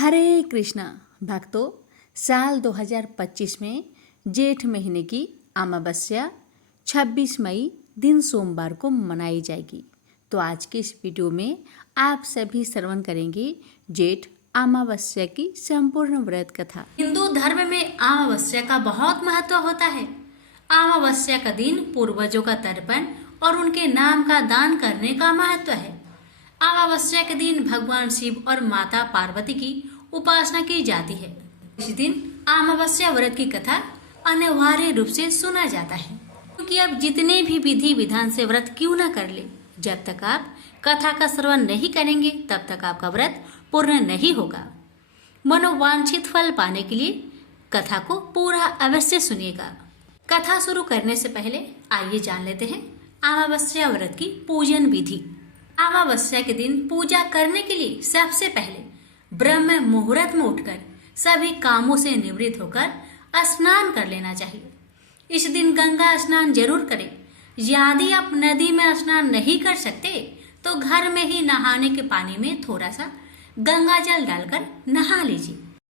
हरे कृष्णा भक्तों, साल 2025 में जेठ महीने की अमावस्या 26 मई दिन सोमवार को मनाई जाएगी। तो आज के इस वीडियो में आप सभी श्रवण करेंगे जेठ अमावस्या की संपूर्ण व्रत कथा। हिंदू धर्म में अमावस्या का बहुत महत्व होता है। अमावस्या का दिन पूर्वजों का तर्पण और उनके नाम का दान करने का महत्व है। अमावस्या के दिन भगवान शिव और माता पार्वती की उपासना की जाती है। इस दिन अमावस्या व्रत की कथा अनिवार्य रूप से सुना जाता है, क्योंकि आप जितने भी विधि विधान से व्रत क्यों न कर ले, जब तक आप कथा का श्रवण नहीं करेंगे तब तक आपका व्रत पूर्ण नहीं होगा। मनोवांछित फल पाने के लिए कथा को पूरा अवश्य सुनिएगा। कथा शुरू करने से पहले आइए जान लेते हैं अमावस्या व्रत की पूजन विधि। अमावस्या के दिन पूजा करने के लिए सबसे पहले ब्रह्म मुहूर्त में उठकर सभी कामों से निवृत्त होकर स्नान कर लेना चाहिए। इस दिन गंगा स्नान जरूर करें। यदि आप नदी में स्नान नहीं कर सकते तो घर में ही नहाने के पानी में थोड़ा सा गंगा जल डालकर नहा लीजिए।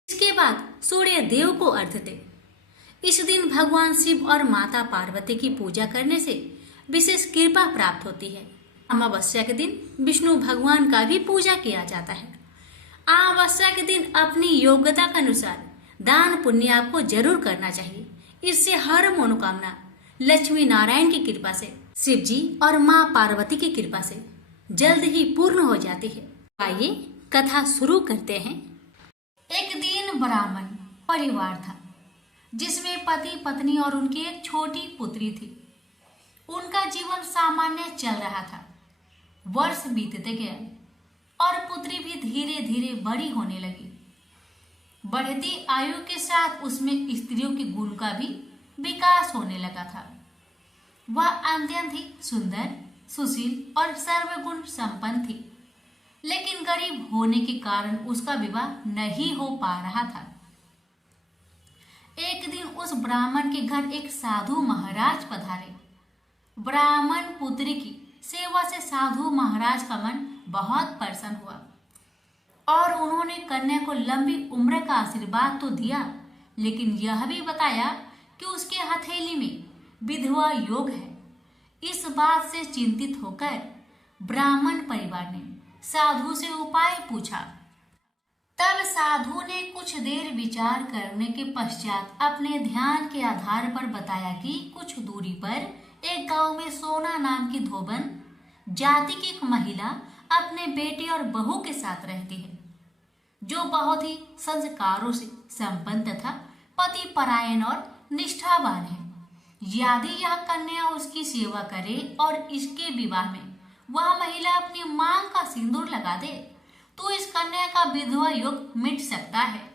इसके बाद सूर्य देव को अर्घ्य दें। इस दिन भगवान शिव और माता पार्वती की पूजा करने से विशेष कृपा प्राप्त होती है। अमावस्या के दिन विष्णु भगवान का भी पूजा किया जाता है। अमावस्या के दिन अपनी योग्यता के अनुसार दान पुण्य आपको जरूर करना चाहिए। इससे हर मनोकामना लक्ष्मी नारायण की कृपा से, शिव जी और माँ पार्वती की कृपा से जल्द ही पूर्ण हो जाती है। आइए कथा शुरू करते हैं। एक दिन ब्राह्मण परिवार था जिसमें पति पत्नी और उनकी एक छोटी पुत्री थी। उनका जीवन सामान्य चल रहा था। वर्ष बीतते गए और पुत्री भी धीरे धीरे बड़ी होने लगी। बढ़ती आयु के साथ उसमें स्त्रियों के गुण का भी विकास होने लगा था। वह अत्यंत ही सुंदर, सुशील और सर्वगुण संपन्न थी, लेकिन गरीब होने के कारण उसका विवाह नहीं हो पा रहा था। एक दिन उस ब्राह्मण के घर एक साधु महाराज पधारे। ब्राह्मण पुत्री की सेवा से साधु महाराज का मन बहुत प्रसन्न हुआ और उन्होंने कन्या को लंबी उम्र का आशीर्वाद तो दिया, लेकिन यह भी बताया कि उसके हथेली में विधवा योग है। इस बात से चिंतित होकर ब्राह्मण परिवार ने साधु से उपाय पूछा। तब साधु ने कुछ देर विचार करने के पश्चात अपने ध्यान के आधार पर बताया कि कुछ दूरी पर एक गांव में सोना नाम की धोबन जाति की एक महिला अपने बेटे और बहू के साथ रहती है, जो बहुत ही संस्कारों से संपन्न तथा पति परायण और निष्ठावान है। यदि यह कन्या उसकी सेवा करे और इसके विवाह में वह महिला अपनी मांग का सिंदूर लगा दे तो इस कन्या का विधवा योग मिट सकता है।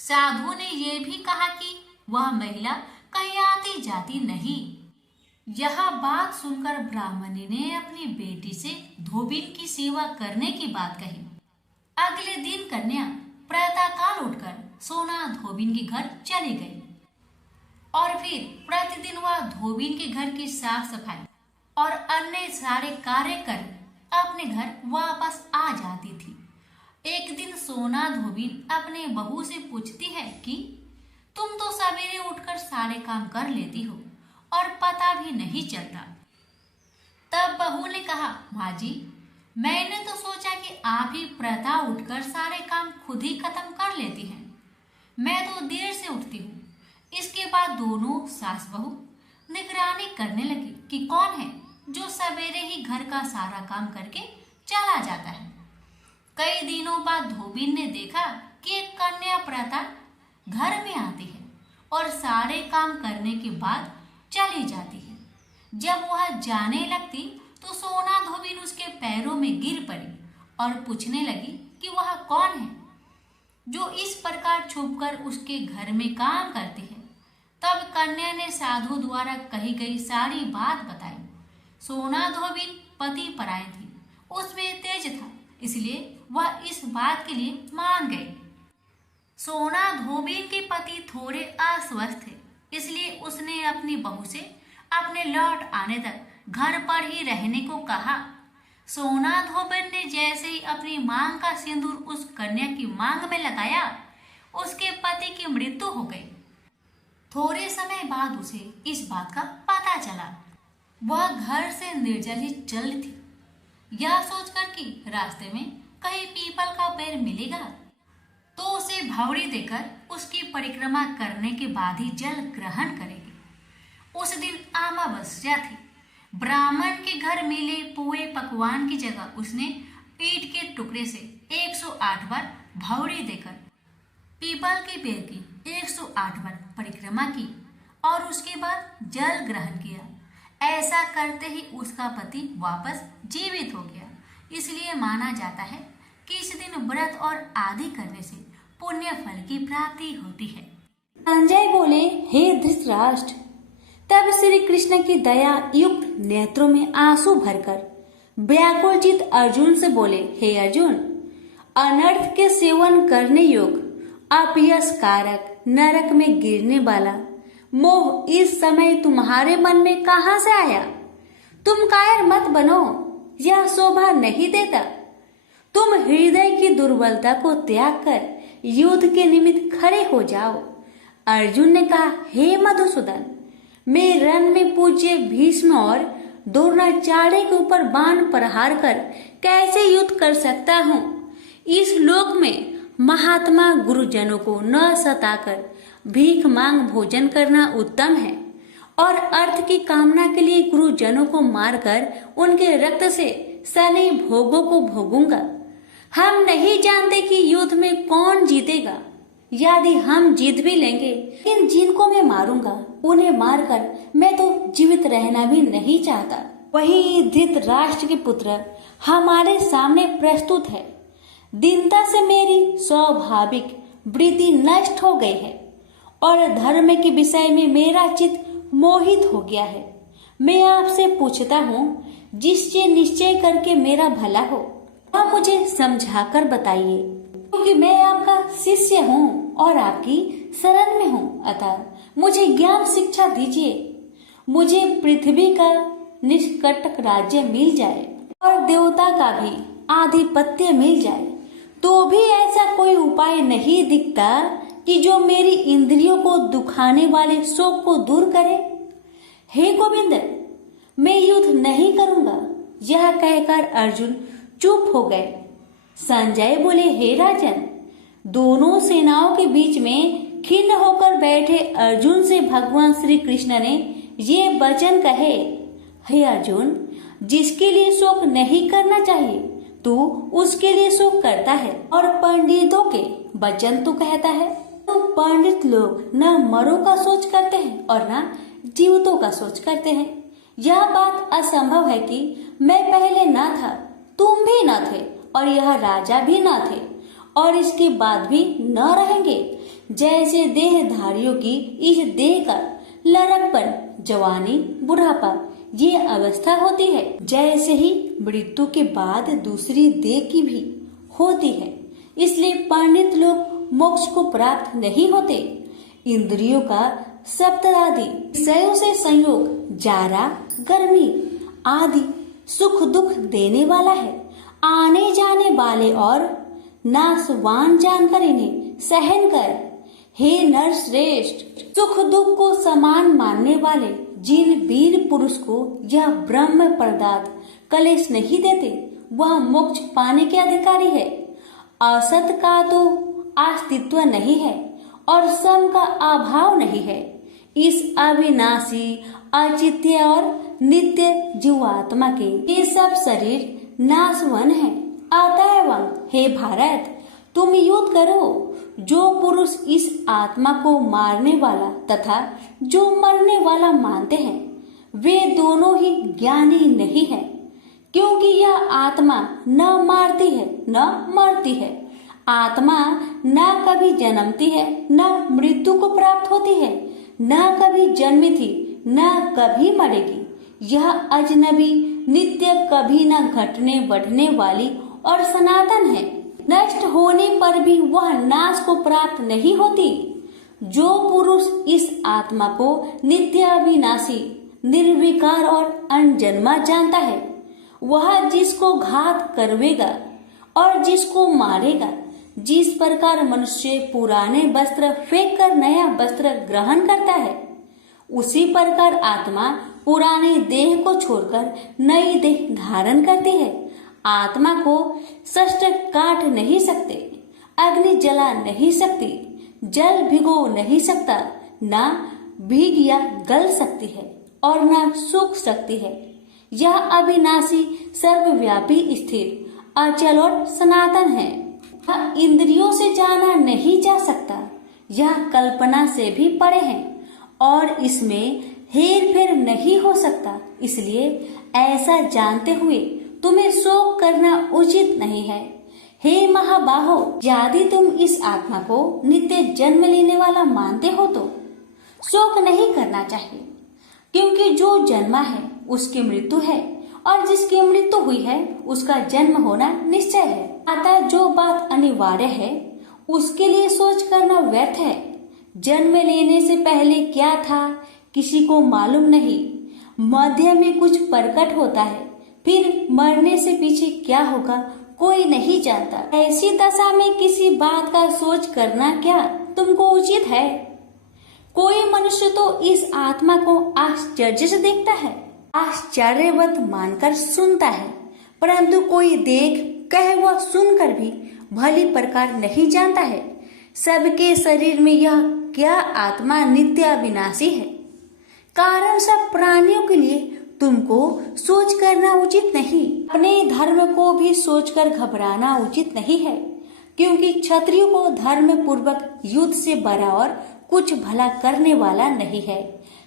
साधु ने यह भी कहा कि वह महिला कहीं आती जाती नहीं। यह बात सुनकर ब्राह्मणी ने अपनी बेटी से धोबिन की सेवा करने की बात कही। अगले दिन कन्या प्रातःकाल उठकर सोना धोबिन के घर चली गई और फिर प्रतिदिन वह धोबिन के घर की साफ सफाई और अन्य सारे कार्य कर अपने घर वापस आ जाती थी। एक दिन सोना धोबिन अपने बहू से पूछती है कि तुम तो सवेरे उठकर सारे काम कर लेती हो और पता भी नहीं चलता। तब बहू ने कहा, माँ जी, मैंने तो सोचा कि आप ही प्रातः उठकर सारे काम खुद ही खत्म कर लेती हैं। मैं तो देर से उठती हूँ। इसके बाद दोनों सास बहू निगरानी करने लगी कि कौन है जो सवेरे ही घर का सारा काम करके चला जाता है। कई दिनों बाद धोबिन ने देखा कि एक कन्या प्रातः घर में आती है और सारे काम करने के बाद चली जाती है। जब वह जाने लगती तो सोना धोबिन उसके पैरों में गिर पड़ी और पूछने लगी कि वह कौन है जो इस प्रकार छुपकर उसके घर में काम करती है। तब कन्या ने साधु द्वारा कही गई सारी बात बताई। सोना धोबिन पति परायण थी, उसमें तेज था, इसलिए वह इस बात के लिए मान गई। सोना धोबिन के पति थोड़े अस्वस्थ थे, इसलिए उसने अपनी बहू से अपने लौट आने तक घर पर ही रहने को कहा। सोना धोबन ने जैसे ही अपनी मांग का सिंदूर उस कन्या की मांग में लगाया, उसके पति की मृत्यु हो गई। थोड़े समय बाद उसे इस बात का पता चला। वह घर से निर्जल ही चल रही थी, यह सोचकर कि रास्ते में कहीं पीपल का पेड़ मिलेगा तो उसे भौरी देकर उसकी परिक्रमा करने के बाद ही जल ग्रहण करेगी। उस दिन अमावस्या थी। ब्राह्मण के घर मिले पुए पकवान की जगह उसने ईंट के टुकड़े से 108 बार भौरी देकर पीपल के पेड़ की 108 बार परिक्रमा की और उसके बाद जल ग्रहण किया। ऐसा करते ही उसका पति वापस जीवित हो गया। इसलिए माना जाता है कि इस दिन व्रत और आदि करने से पुण्य फल की प्राप्ति होती है। संजय बोले, हे धृतराष्ट्र। तब श्री कृष्ण की दया युक्त नेत्रों में आंसू भरकर व्याकुलचित अर्जुन से बोले, हे अर्जुन, अनर्थ के सेवन करने योग्य अपयश कारक नरक में गिरने वाला मोह इस समय तुम्हारे मन में कहां से आया? तुम कायर मत बनो, यह शोभा नहीं देता। तुम हृदय की दुर्बलता को त्याग कर युद्ध के निमित्त खड़े हो जाओ। अर्जुन ने कहा, हे मधुसूदन, मैं रण में पूज्य भीष्म और द्रोणाचार्य के ऊपर बाण प्रहार कर कैसे युद्ध कर सकता हूँ? इस लोक में महात्मा गुरुजनों को न सताकर भीख मांग भोजन करना उत्तम है और अर्थ की कामना के लिए गुरुजनों को मारकर उनके रक्त से सने भोगों को भोगूंगा। हम नहीं जानते कि युद्ध में कौन जीतेगा। यदि हम जीत भी लेंगे, लेकिन जिनको मैं मारूंगा उन्हें मारकर मैं तो जीवित रहना भी नहीं चाहता। वही धृतराष्ट्र के पुत्र हमारे सामने प्रस्तुत है। दीनता से मेरी स्वाभाविक वृत्ति नष्ट हो गई है और धर्म के विषय में मेरा चित्त मोहित हो गया है। मैं आपसे पूछता हूँ, जिससे निश्चय करके मेरा भला हो वह मुझे समझाकर बताइए, क्योंकि मैं आपका शिष्य हूँ और आपकी शरण में हूँ। अतः मुझे ज्ञान शिक्षा दीजिए। मुझे पृथ्वी का निष्कंटक राज्य मिल जाए और देवता का भी आधिपत्य मिल जाए, तो भी ऐसा कोई उपाय नहीं दिखता कि जो मेरी इंद्रियों को दुखाने वाले शोक को दूर करे। हे गोविंद, मैं युद्ध नहीं करूंगा। यह कहकर अर्जुन चुप हो गए। संजय बोले, हे राजन, दोनों सेनाओं के बीच में खिन्न होकर बैठे अर्जुन से भगवान श्री कृष्ण ने ये वचन कहे, हे अर्जुन, जिसके लिए शोक नहीं करना चाहिए तू उसके लिए शोक करता है और पंडितों के वचन तू कहता है। तो पंडित लोग न मरों का सोच करते हैं और न जीवितों का सोच करते हैं। यह बात असंभव है कि मैं पहले न था, तुम भी न थे और यह राजा भी न थे और इसके बाद भी न रहेंगे। जैसे देहधारियों की इस देह का लड़कपन, जवानी, बुढ़ापा ये अवस्था होती है, जैसे ही मृत्यु के बाद दूसरी देह की भी होती है। इसलिए पंडित लोग मोक्ष को प्राप्त नहीं होते। इंद्रियों का सप्तरादि विषयों से संयोग जारा, गर्मी आदि सुख दुख देने वाला है। आने जाने वाले और नाशवान जानकर इन्हें सहन कर। हे नर श्रेष्ठ, सुख दुख को समान मानने वाले जिन वीर पुरुष को यह ब्रह्म पदार्थ कलेश नहीं देते, वह मोक्ष पाने के अधिकारी है। असत का तो अस्तित्व नहीं है और सम का अभाव नहीं है। इस अविनाशी, अचित्य और नित्य जीवात्मा के ये सब शरीर नाशवन है। अतएव हे भारत, तुम युद्ध करो। जो पुरुष इस आत्मा को मारने वाला तथा जो मरने वाला मानते हैं, वे दोनों ही ज्ञानी नहीं है, क्योंकि यह आत्मा न मारती है न मरती है। आत्मा न कभी जन्मती है न मृत्यु को प्राप्त होती है, न कभी जन्मी थी न कभी मरेगी। यह अजनबी, नित्य, कभी न घटने बढ़ने वाली और सनातन है। नष्ट होने पर भी वह नाश को प्राप्त नहीं होती। जो पुरुष इस आत्मा को नित्य, अविनाशी, निर्विकार और अनजन्मा जानता है, वह जिसको घात करवेगा और जिसको मारेगा। जिस प्रकार मनुष्य पुराने वस्त्र फेंक कर नया वस्त्र ग्रहण करता है, उसी प्रकार आत्मा पुराने देह को छोड़कर नई देह धारण करती है। आत्मा को शस्त्र काट नहीं सकते, अग्नि जला नहीं सकती, जल भिगो नहीं सकता, ना भीग या गल सकती है और ना सूख सकती है। यह अविनाशी, सर्वव्यापी, स्थिर, अचल और सनातन है। यह इंद्रियों से जाना नहीं जा सकता, यह कल्पना से भी परे है और इसमें हेर फेर नहीं हो सकता। इसलिए ऐसा जानते हुए तुम्हें शोक करना उचित नहीं है। हे महाबाहो, यदि तुम इस आत्मा को नित्य जन्म लेने वाला मानते हो तो शोक नहीं करना चाहिए, क्योंकि जो जन्मा है उसकी मृत्यु है और जिसकी मृत्यु हुई है उसका जन्म होना निश्चय है। अतः जो बात अनिवार्य है उसके लिए सोच करना व्यर्थ है। जन्म लेने से पहले क्या था किसी को मालूम नहीं, मध्य में कुछ प्रकट होता है, फिर मरने से पीछे क्या होगा कोई नहीं जानता। ऐसी दशा में किसी बात का सोच करना क्या तुमको उचित है? कोई मनुष्य तो इस आत्मा को आश्चर्य से देखता है, आश्चर्यवत मानकर सुनता है, परंतु कोई देख कहे व सुनकर भी भली प्रकार नहीं जानता है सबके शरीर में यह क्या आत्मा नित्य अविनाशी है। कारण सब प्राणियों के लिए तुमको सोच करना उचित नहीं। अपने धर्म को भी सोचकर घबराना उचित नहीं है, क्योंकि क्षत्रियो को धर्म पूर्वक युद्ध से बराबर कुछ भला करने वाला नहीं है।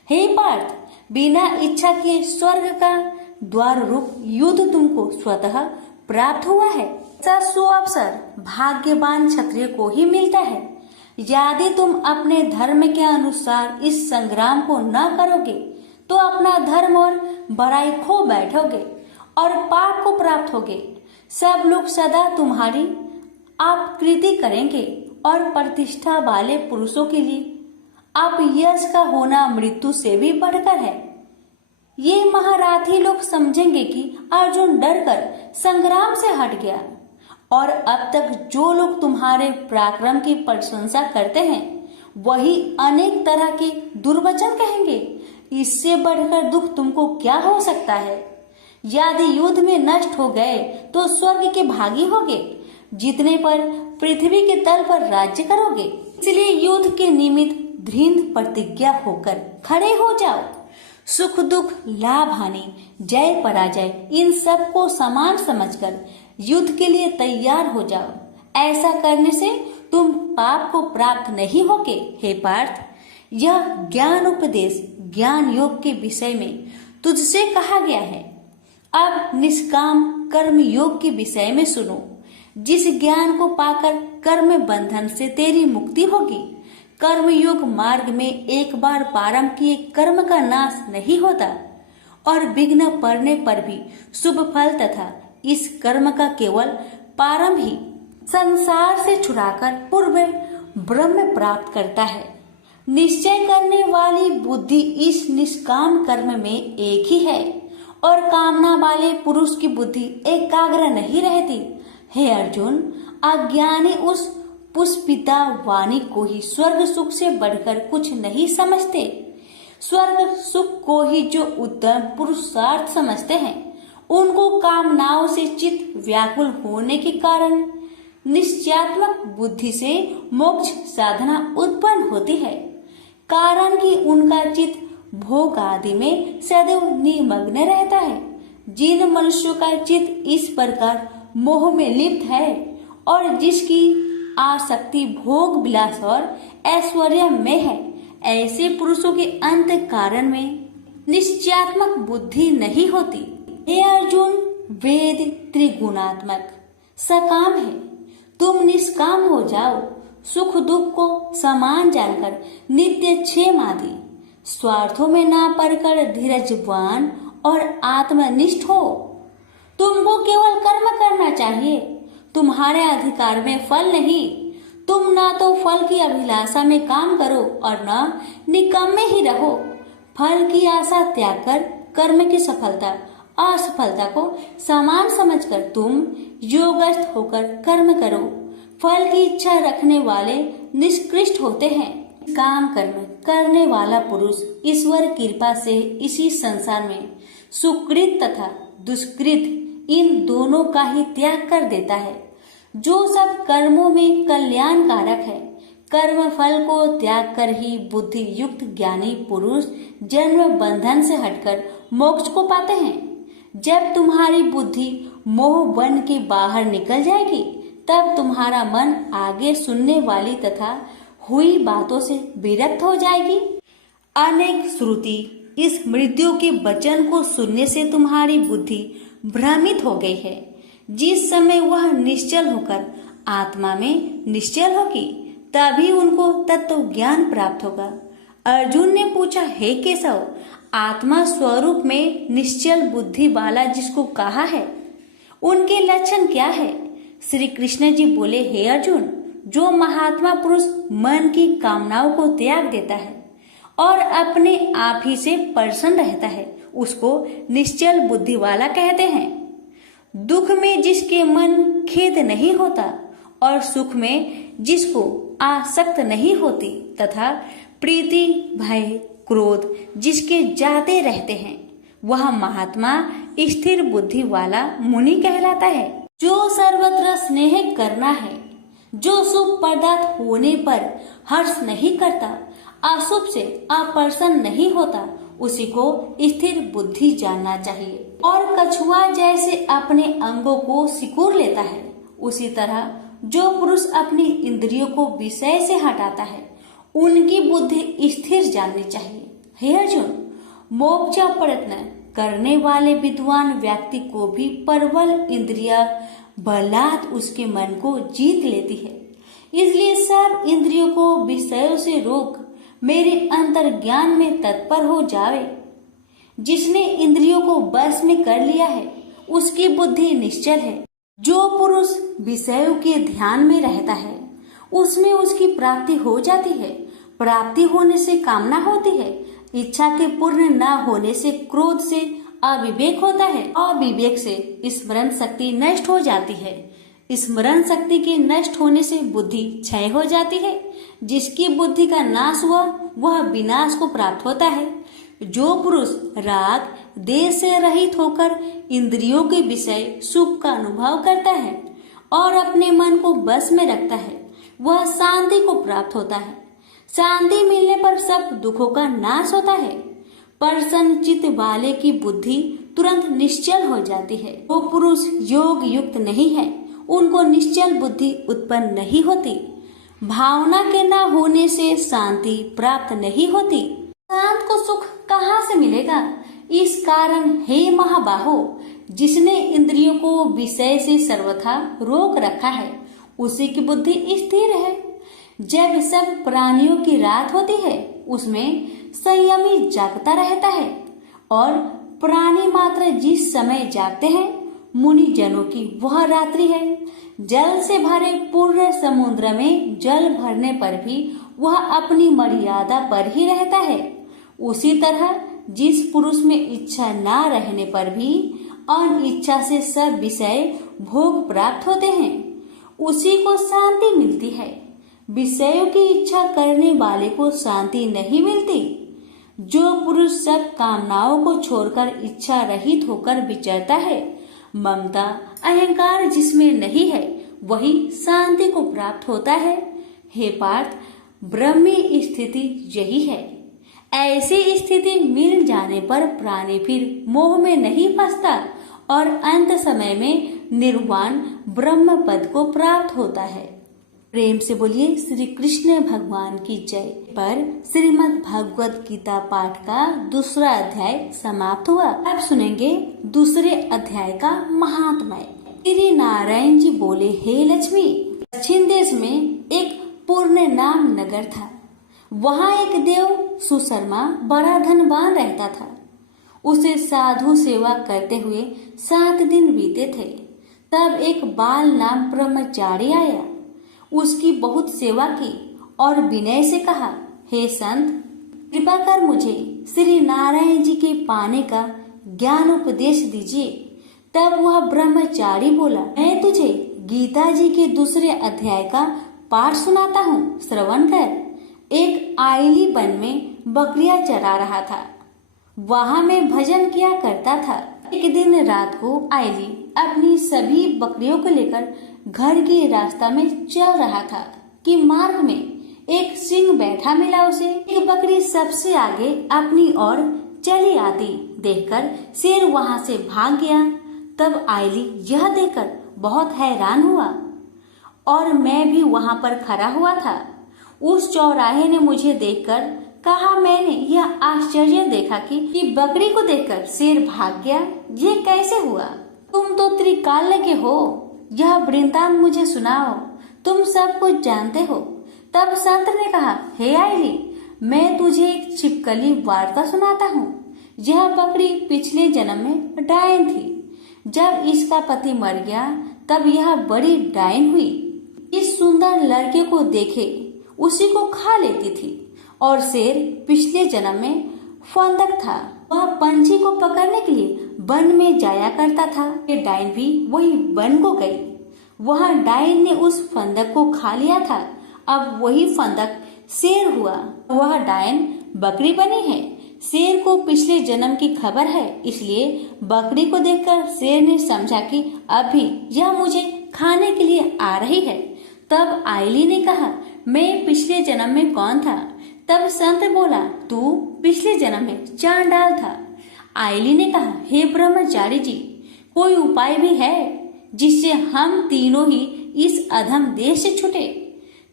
हे पार्थ, बिना इच्छा के स्वर्ग का द्वार रूप युद्ध तुमको स्वतः प्राप्त हुआ है। ऐसा सुअवसर भाग्यवान क्षत्रिय को ही मिलता है। यदि तुम अपने धर्म के अनुसार इस संग्राम को न करोगे तो अपना धर्म और बड़ाई खो बैठोगे और पाप को प्राप्त होगे। सब लोग सदा तुम्हारी अपकीर्ति करेंगे और प्रतिष्ठा वाले पुरुषों के लिए अपयश का होना मृत्यु से भी बढ़कर है। ये महारथी लोग समझेंगे कि अर्जुन डरकर संग्राम से हट गया, और अब तक जो लोग तुम्हारे पराक्रम की प्रशंसा करते हैं वही अनेक तरह के दुर्वचन कहेंगे। इससे बढ़कर दुख तुमको क्या हो सकता है? यदि युद्ध में नष्ट हो गए तो स्वर्ग के भागी होगे, जीतने पर पृथ्वी के तल पर राज्य करोगे। इसलिए युद्ध के निमित्त दृढ़ प्रतिज्ञा होकर खड़े हो जाओ। सुख दुख, लाभ हानि, जय पराजय, इन सब को समान समझकर युद्ध के लिए तैयार हो जाओ। ऐसा करने से तुम पाप को प्राप्त नहीं होगे। हे पार्थ, यह ज्ञान उपदेश ज्ञान योग के विषय में तुझसे कहा गया है। अब निष्काम कर्म योग के विषय में सुनो। जिस ज्ञान को पाकर कर्म बंधन से तेरी मुक्ति होगी। कर्म योग मार्ग में एक बार प्रारंभ किए कर्म का नाश नहीं होता और विघ्न पड़ने पर भी शुभ फल तथा इस कर्म का केवल प्रारंभ ही संसार से छुड़ाकर पूर्व ब्रह्म प्राप्त करता है। निश्चय करने वाली बुद्धि इस निष्काम कर्म में एक ही है और कामना वाले पुरुष की बुद्धि एकाग्र नहीं रहती। हे अर्जुन, अज्ञानी उस पुष्पिता वाणी को ही स्वर्ग सुख से बढ़कर कुछ नहीं समझते। स्वर्ग सुख को ही जो उत्तम पुरुषार्थ समझते हैं, उनको कामनाओं से चित्त व्याकुल होने के कारण निश्चयात्मक बुद्धि से मोक्ष साधना उत्पन्न होती है। कारण कि उनका चित्त भोग आदि में सदैव निमग्न रहता है। जिन मनुष्यों का चित्त इस प्रकार मोह में लिप्त है और जिसकी आसक्ति भोग विलास और ऐश्वर्य में है, ऐसे पुरुषों के अंत कारण में निश्चयात्मक बुद्धि नहीं होती। हे अर्जुन, वेद त्रिगुणात्मक सकाम है, तुम निष्काम हो जाओ। सुख दुख को समान जानकर नित्य क्षेम आदि स्वार्थों में ना पड़कर धीरजवान और आत्मनिष्ठ हो। तुमको केवल कर्म करना चाहिए, तुम्हारे अधिकार में फल नहीं। तुम ना तो फल की अभिलाषा में काम करो और न निकम्मे ही रहो। फल की आशा त्याग कर कर्म की सफलता असफलता को समान समझकर तुम योगस्थ होकर कर्म करो। फल की इच्छा रखने वाले निष्कृष्ट होते हैं। काम कर्म करने वाला पुरुष ईश्वर कृपा से इसी संसार में सुकृत तथा दुष्कृत इन दोनों का ही त्याग कर देता है। जो सब कर्मों में कल्याणकारक है, कर्म फल को त्याग कर ही बुद्धि युक्त ज्ञानी पुरुष जन्म बंधन से हटकर मोक्ष को पाते हैं। जब तुम्हारी बुद्धि मोह बन के बाहर निकल जाएगी, तब तुम्हारा मन आगे सुनने वाली तथा हुई बातों से विरक्त हो जाएगी। अनेक श्रुति इस मृत्यु के वचन को सुनने से तुम्हारी बुद्धि भ्रमित हो गई है। जिस समय वह निश्चल होकर आत्मा में निश्चल होगी, तभी उनको तत्व ज्ञान प्राप्त होगा। अर्जुन ने पूछा, हे केशव, आत्मा स्वरूप में निश्चल बुद्धि वाला जिसको कहा है, उनके लक्षण क्या है? श्री कृष्ण जी बोले, हे अर्जुन, जो महात्मा पुरुष मन की कामनाओं को त्याग देता है और अपने आप ही से प्रसन्न रहता है, उसको निश्चल बुद्धि वाला कहते हैं। दुख में जिसके मन खेद नहीं होता और सुख में जिसको आसक्त नहीं होती तथा प्रीति भय क्रोध जिसके जाते रहते हैं, वह महात्मा स्थिर बुद्धि वाला मुनि कहलाता है। जो सर्वत्र स्नेह करना है, जो शुभ पदार्थ होने पर हर्ष नहीं करता, अशुभ से अप्रसन्न नहीं होता, उसी को स्थिर बुद्धि जानना चाहिए। और कछुआ जैसे अपने अंगों को सिकुड़ लेता है, उसी तरह जो पुरुष अपनी इंद्रियों को विषय से हटाता है, उनकी बुद्धि स्थिर जाननी चाहिए। हे अर्जुन, मोक्ष प्रयत्न करने वाले विद्वान व्यक्ति को भी प्रबल इंद्रिया बलात् उसके मन को जीत लेती है। इसलिए सब इंद्रियों को विषयों से रोक मेरे अंतर्ज्ञान में तत्पर हो जावे। जिसने इंद्रियों को बस में कर लिया है, उसकी बुद्धि निश्चल है। जो पुरुष विषयों के ध्यान में रहता है, उसमें उसकी प्राप्ति हो जाती है। प्राप्ति होने से कामना होती है, इच्छा के पूर्ण न होने से क्रोध से अविवेक होता है, अविवेक से स्मरण शक्ति नष्ट हो जाती है, स्मरण शक्ति के नष्ट होने से बुद्धि क्षय हो जाती है। जिसकी बुद्धि का नाश हुआ, वह विनाश को प्राप्त होता है। जो पुरुष राग देश से रहित होकर इंद्रियों के विषय सुख का अनुभव करता है और अपने मन को बस में रखता है, वह शांति को प्राप्त होता है। शांति मिलने पर सब दुखों का नाश होता है। प्रसन्न चित्त वाले की बुद्धि तुरंत निश्चल हो जाती है। वो पुरुष योग युक्त नहीं है, उनको निश्चल बुद्धि उत्पन्न नहीं होती। भावना के न होने से शांति प्राप्त नहीं होती। शांत को सुख कहाँ से मिलेगा? इस कारण हे महाबाहो, जिसने इंद्रियों को विषय से सर्वथा रोक रखा है, उसी की बुद्धि स्थिर है। जब सब प्राणियों की रात होती है, उसमें संयमी जागता रहता है और प्राणी मात्र जिस समय जागते हैं, मुनि जनों की वह रात्रि है। जल से भरे पूर्ण समुद्र में जल भरने पर भी वह अपनी मर्यादा पर ही रहता है। उसी तरह जिस पुरुष में इच्छा न रहने पर भी अनिच्छा से सब विषय भोग प्राप्त होते हैं, उसी को शांति मिलती है। विषयों की इच्छा करने वाले को शांति नहीं मिलती। जो पुरुष सब कामनाओं को छोड़कर इच्छा रहित होकर विचरता है, ममता अहंकार जिसमें नहीं है, वही शांति को प्राप्त होता है। हे पार्थ, ब्रह्मी स्थिति यही है। ऐसी स्थिति मिल जाने पर प्राणी फिर मोह में नहीं फंसता और अंत समय में निर्वाण ब्रह्म पद को प्राप्त होता है। प्रेम से बोलिए श्री कृष्ण भगवान की जय। पर श्रीमद् भगवत गीता पाठ का दूसरा अध्याय समाप्त हुआ। अब सुनेंगे दूसरे अध्याय का महात्म्य। श्री नारायण जी बोले, हे लक्ष्मी, दक्षिण देश में एक पूर्ण नाम नगर था। वहाँ एक देव सुशर्मा बड़ा धनवान रहता था। उसे साधु सेवा करते हुए 7 दिन बीते थे। तब एक बाल नाम ब्रह्मचारी आया, उसकी बहुत सेवा की और विनय से कहा, हे संत, कृपा कर मुझे श्री नारायण जी के पाने का ज्ञान उपदेश दीजिए। तब वह ब्रह्मचारी बोला, मैं तुझे गीता जी के दूसरे अध्याय का पाठ सुनाता हूँ, श्रवण कर। एक आइली वन में बकरियां चरा रहा था। वहां मैं भजन किया करता था। एक दिन रात को आइली अपनी सभी बकरियों को लेकर घर के रास्ता में चल रहा था कि मार्ग में एक सिंह बैठा मिला उसे। एक बकरी सबसे आगे अपनी ओर चली आती देखकर शेर वहां से भाग गया। तब आइली यह देखकर बहुत हैरान हुआ और मैं भी वहां पर खड़ा हुआ था। उस चौराहे ने मुझे देखकर कहा, मैंने यह आश्चर्य देखा कि बकरी को देखकर शेर भाग गया, ये कैसे हुआ? तुम तो त्रिकाल के हो, यह वृत्तांत मुझे सुनाओ, तुम सब कुछ जानते हो। तब संत ने कहा, हे आइली, मैं तुझे एक छिपकली वार्ता सुनाता हूँ। यह बकरी पिछले जन्म में डायन थी। जब इसका पति मर गया तब यह बड़ी डायन हुई। इस सुंदर लड़के को देखे उसी को खा लेती थी। और शेर पिछले जन्म में फंदक था। वह पंछी को पकड़ने के लिए वन में जाया करता था। ये डायन भी वही वन को गई। वहाँ डायन ने उस फंदक को खा लिया था। अब वही फंदक शेर हुआ। वह डायन बकरी बनी है। शेर को पिछले जन्म की खबर है, इसलिए बकरी को देखकर शेर ने समझा कि अभी यह मुझे खाने के लिए आ रही है। तब आइली ने कहा, मैं पिछले जन्म में कौन था? तब संत बोला, तू पिछले जन्म में चांडाल था। आइली ने कहा, हे ब्रह्मचारी जी, कोई उपाय भी है जिससे हम तीनों ही इस अधम देश से छूटे?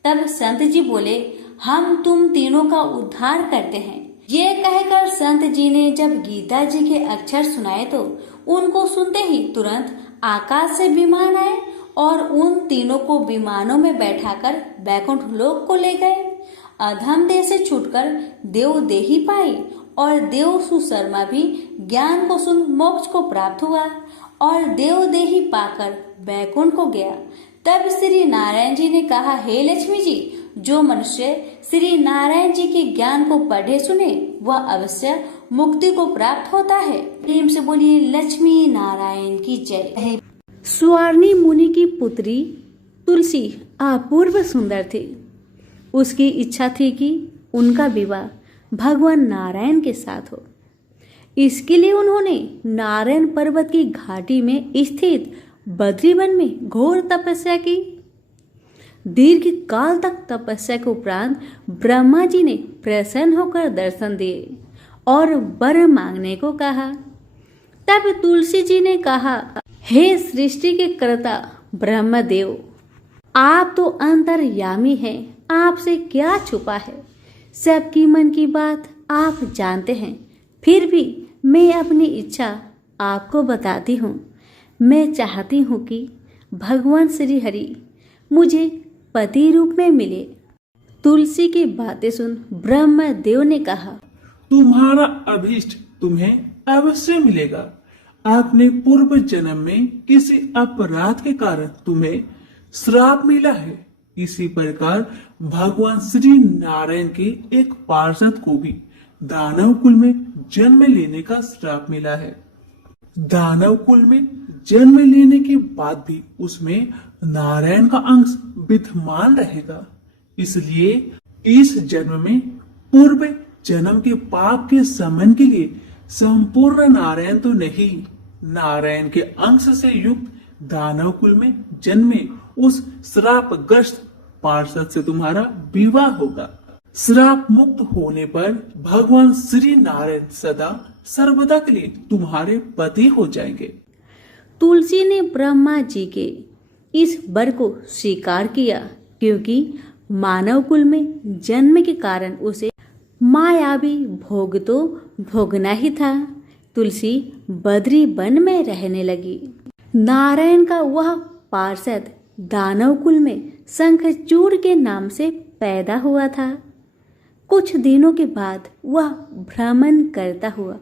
तब संत जी बोले, हम तुम तीनों का उद्धार करते हैं। ये कहकर संत जी ने जब गीता जी के अक्षर सुनाए तो उनको सुनते ही तुरंत आकाश से विमान आए और उन तीनों को विमानों में बैठाकर बैकुंठ लोक को ले गए। अधम देह से छूटकर देव देही पाई और देव सुशर्मा भी ज्ञान को सुन मोक्ष को प्राप्त हुआ और देव देही पाकर बैकुंठ को गया। तब श्री नारायण जी ने कहा, हे लक्ष्मी जी, जो मनुष्य श्री नारायण जी के ज्ञान को पढ़े सुने वह अवश्य मुक्ति को प्राप्त होता है। प्रेम से बोलिए लक्ष्मी नारायण की जय। स्वर्णी मुनि की पुत्री तुलसी अपूर्व सुंदर थी। उसकी इच्छा थी कि उनका विवाह भगवान नारायण के साथ हो। इसके लिए उन्होंने नारायण पर्वत की घाटी में स्थित बद्री वन में घोर तपस्या की। दीर्घ काल तक तपस्या के उपरांत ब्रह्मा जी ने प्रसन्न होकर दर्शन दिए और वर मांगने को कहा। तब तुलसी जी ने कहा, हे सृष्टि के कर्ता ब्रह्मदेव, आप तो अंतर्यामी हैं, आपसे क्या छुपा है? सबकी मन की बात आप जानते हैं। फिर भी मैं अपनी इच्छा आपको बताती हूँ। मैं चाहती हूँ कि भगवान श्री हरि मुझे पति रूप में मिले। तुलसी की बातें सुन ब्रह्मदेव ने कहा, तुम्हारा अभीष्ट तुम्हें अवश्य मिलेगा। आपने पूर्व जन्म में किसी अपराध के कारण तुम्हें श्राप मिला है। इसी प्रकार भगवान श्री नारायण के एक पार्षद को भी दानव कुल में जन्म लेने का श्राप मिला है। दानव कुल में जन्म लेने के बाद भी उसमें नारायण का अंश विद्यमान रहेगा। इसलिए इस जन्म में पूर्व जन्म के पाप के शमन के लिए संपूर्ण नारायण तो नहीं, नारायण के अंश से युक्त दानव कुल में जन्मे उस श्रापग्रस्त पार्षद से तुम्हारा विवाह होगा। श्राप मुक्त होने पर भगवान श्री नारायण सदा सर्वदा के लिए तुम्हारे पति हो जाएंगे। तुलसी ने ब्रह्मा जी के इस वर को स्वीकार किया, क्योंकि मानव कुल में जन्म के कारण उसे मायावी भोग तो भोगना ही था। तुलसी बद्री वन में रहने लगी। नारायण का वह पार्षद दानव कुल में शंखचूड़ के नाम से पैदा हुआ था। कुछ दिनों के बाद वह भ्रमण करता हुआ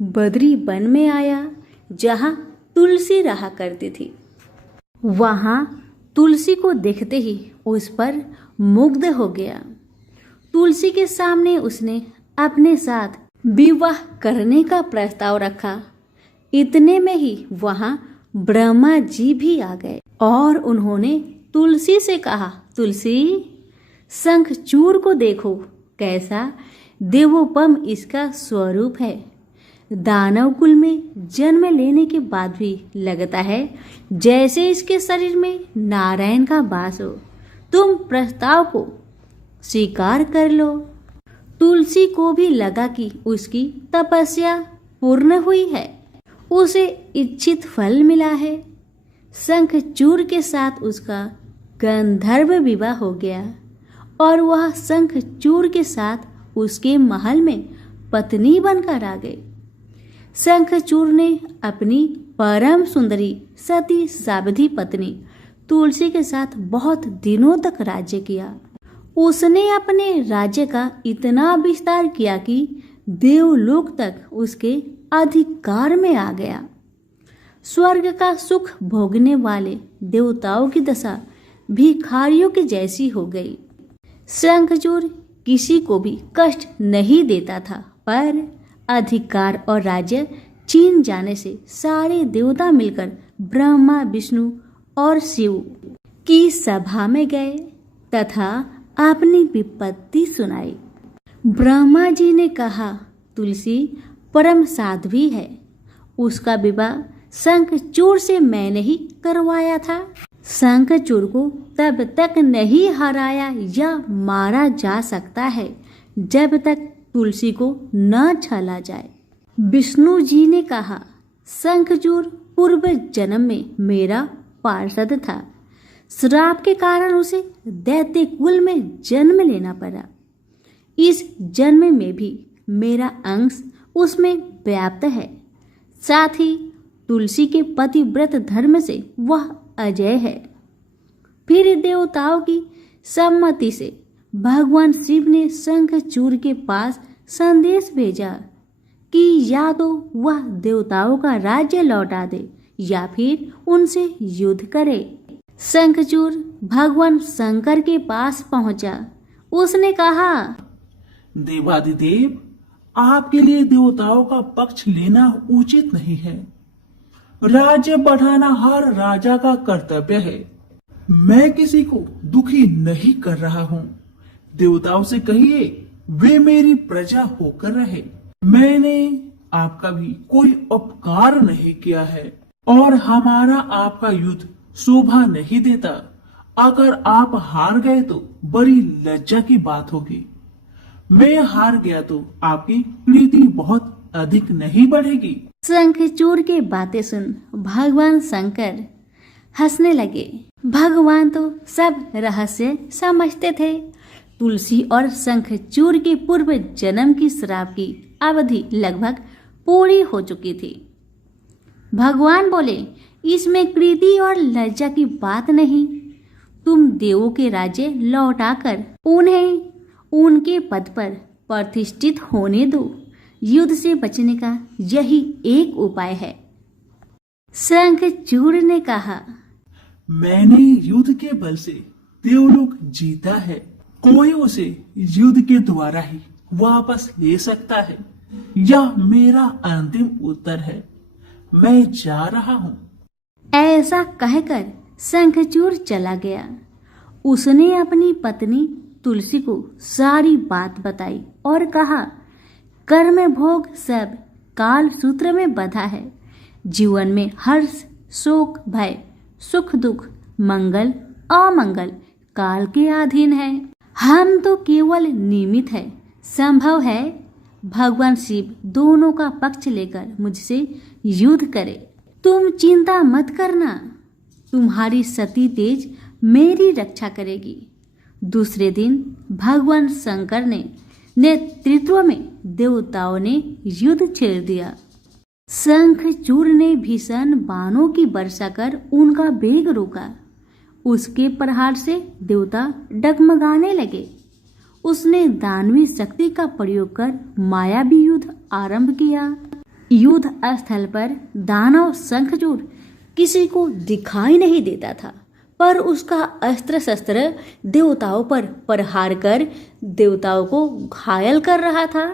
बद्री वन में आया, जहाँ तुलसी रहा करती थी। वहाँ तुलसी को देखते ही उस पर मुग्ध हो गया। तुलसी के सामने उसने अपने साथ विवाह करने का प्रस्ताव रखा। इतने में ही वहां ब्रह्मा जी भी आ गए और उन्होंने तुलसी से कहा, तुलसी, शंखचूड़ को देखो, कैसा देवोपम इसका स्वरूप है। दानव कुल में जन्म लेने के बाद भी लगता है जैसे इसके शरीर में नारायण का वास हो। तुम प्रस्ताव को स्वीकार कर लो। तुलसी को भी लगा कि उसकी तपस्या पूर्ण हुई है, उसे इच्छित फल मिला है। शंखचूड़ के साथ उसका गंधर्व विवाह हो गया और वह शंखचूड़ के साथ उसके महल में पत्नी बनकर आ गई। शंखचूड़ ने अपनी परम सुंदरी सती सावधि पत्नी तुलसी के साथ बहुत दिनों तक राज्य किया। उसने अपने राज्य का इतना विस्तार किया कि देवलोक तक उसके अधिकार में आ गया। स्वर्ग का सुख भोगने वाले देवताओं की दशा भिखारियों की जैसी हो गई। शंखचूड़ किसी को भी कष्ट नहीं देता था, पर अधिकार और राज्य छीन जाने से सारे देवता मिलकर ब्रह्मा, विष्णु और शिव की सभा में गए तथा अपनी विपत्ति सुनाई। ब्रह्मा जी ने कहा, तुलसी परम साध्वी है, उसका विवाह शंखचूड़ से मैंने ही करवाया था। शंखचूड़ को तब तक नहीं हराया या मारा जा सकता है जब तक तुलसी को न छला जाए। विष्णु जी ने कहा, शंखचूड़ पूर्व जन्म में मेरा पार्षद था। श्राप के कारण उसे दैत्य कुल में जन्म लेना पड़ा। इस जन्म में भी मेरा अंश उसमें व्याप्त है। साथ ही तुलसी के पतिव्रत धर्म से वह अजय है। फिर देवताओं की सम्मति से भगवान शिव ने शंखचूड़ के पास संदेश भेजा कि या तो वह देवताओं का राज्य लौटा दे या फिर उनसे युद्ध करे। शंखचूड़ भगवान शंकर के पास पहुंचा। उसने कहा, देवादिदेव, आपके लिए देवताओं का पक्ष लेना उचित नहीं है। राज्य बढ़ाना हर राजा का कर्तव्य है। मैं किसी को दुखी नहीं कर रहा हूँ। देवताओं से कहिए वे मेरी प्रजा होकर रहे। मैंने आपका भी कोई उपकार नहीं किया है और हमारा आपका युद्ध शोभा नहीं देता। अगर आप हार गए तो बड़ी लज्जा की बात होगी। मैं हार गया तो आपकी प्रीति बहुत अधिक नहीं बढ़ेगी। शंखचूड़ की बातें सुन भगवान शंकर हंसने लगे। भगवान तो सब रहस्य समझते थे। तुलसी और शंखचूड़ के पूर्व जन्म की श्राप की अवधि लगभग पूरी हो चुकी थी। भगवान बोले, इसमें कृति और लज्जा की बात नहीं। तुम देवों के राज्य लौटाकर उन्हें उनके पद पर प्रतिष्ठित होने दो। युद्ध से बचने का यही एक उपाय है। शंखचूड़ ने कहा, मैंने युद्ध के बल से देवलोक जीता है। कोई उसे युद्ध के द्वारा ही वापस ले सकता है। यह मेरा अंतिम उत्तर है। मैं जा रहा हूँ। ऐसा कहकर शंखचूड़ चला गया। उसने अपनी पत्नी तुलसी को सारी बात बताई और कहा, कर्म भोग सब काल सूत्र में बंधा है। जीवन में हर्ष, शोक, भय, सुख, दुख, मंगल, अमंगल काल के अधीन है। हम तो केवल निमित्त है। संभव है भगवान शिव दोनों का पक्ष लेकर मुझसे युद्ध करे। तुम चिंता मत करना, तुम्हारी सती तेज मेरी रक्षा करेगी। दूसरे दिन भगवान शंकर ने नेतृत्व में देवताओं ने युद्ध छेड़ दिया। शंखचूड़ ने भीषण बाणों की वर्षा कर उनका वेग रोका। उसके प्रहार से देवता डगमगाने लगे। उसने दानवी शक्ति का प्रयोग कर मायावी युद्ध आरंभ किया। युद्ध स्थल पर दानव शंखचूड़ किसी को दिखाई नहीं देता था, पर उसका अस्त्र शस्त्र देवताओं पर प्रहार कर देवताओं को घायल कर रहा था।